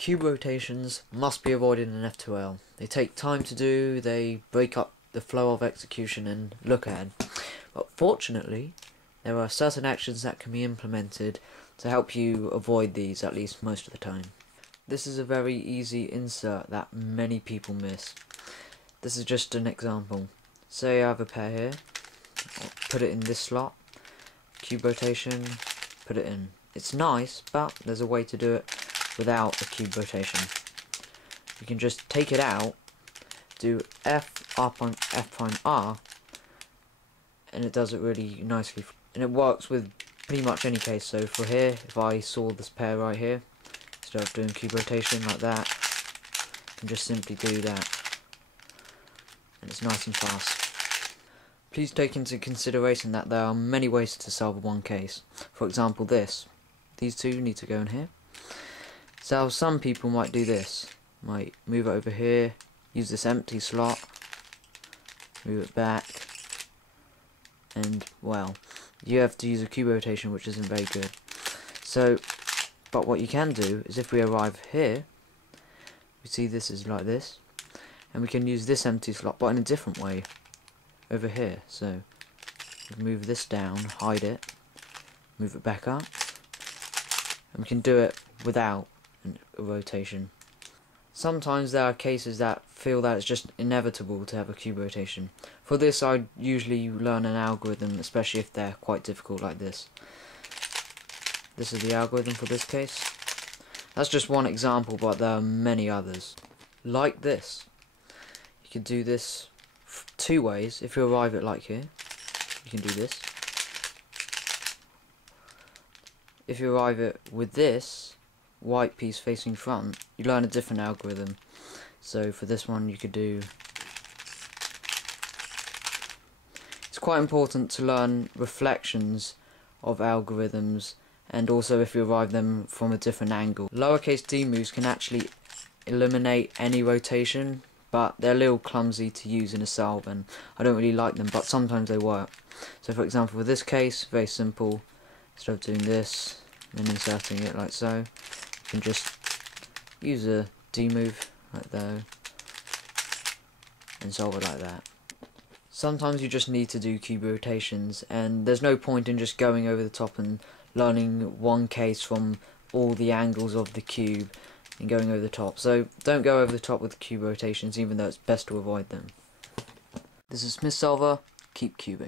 Cube rotations must be avoided in F2L. They take time to do, they break up the flow of execution and look ahead. But fortunately, there are certain actions that can be implemented to help you avoid these, at least most of the time. This is a very easy insert that many people miss. This is just an example. Say I have a pair here, I'll put it in this slot, cube rotation, put it in. It's nice, but there's a way to do it without a cube rotation. You can just take it out, do F prime R, and it does it really nicely. And it works with pretty much any case. So for here, if I saw this pair right here, instead of doing cube rotation like that, I can just simply do that. And it's nice and fast. Please take into consideration that there are many ways to solve one case. For example, these two need to go in here. So some people might do this, might move it over here, use this empty slot, move it back, and well, you have to use a cube rotation, which isn't very good. So, but what you can do is if we arrive here, we see this is like this, and we can use this empty slot but in a different way over here. So we can move this down, hide it, move it back up, and we can do it without a rotation. Sometimes there are cases that feel that it's just inevitable to have a cube rotation. For this, I'd usually learn an algorithm, especially if they're quite difficult like this. This is the algorithm for this case. That's just one example, but there are many others. Like this. You can do this two ways. If you arrive at like here, you can do this. If you arrive at with this white piece facing front, you learn a different algorithm. So for this one you could do, it's quite important to learn reflections of algorithms, and also if you arrive them from a different angle. Lowercase d moves can actually eliminate any rotation, but they're a little clumsy to use in a solve and I don't really like them, but sometimes they work. So for example, for this case, very simple. Instead of doing this and inserting it like so, you can just use a D move like that and solve it like that. Sometimes you just need to do cube rotations, and there's no point in just going over the top and learning one case from all the angles of the cube and going over the top. So don't go over the top with cube rotations, even though it's best to avoid them. This is Smith Solver. Keep cubing.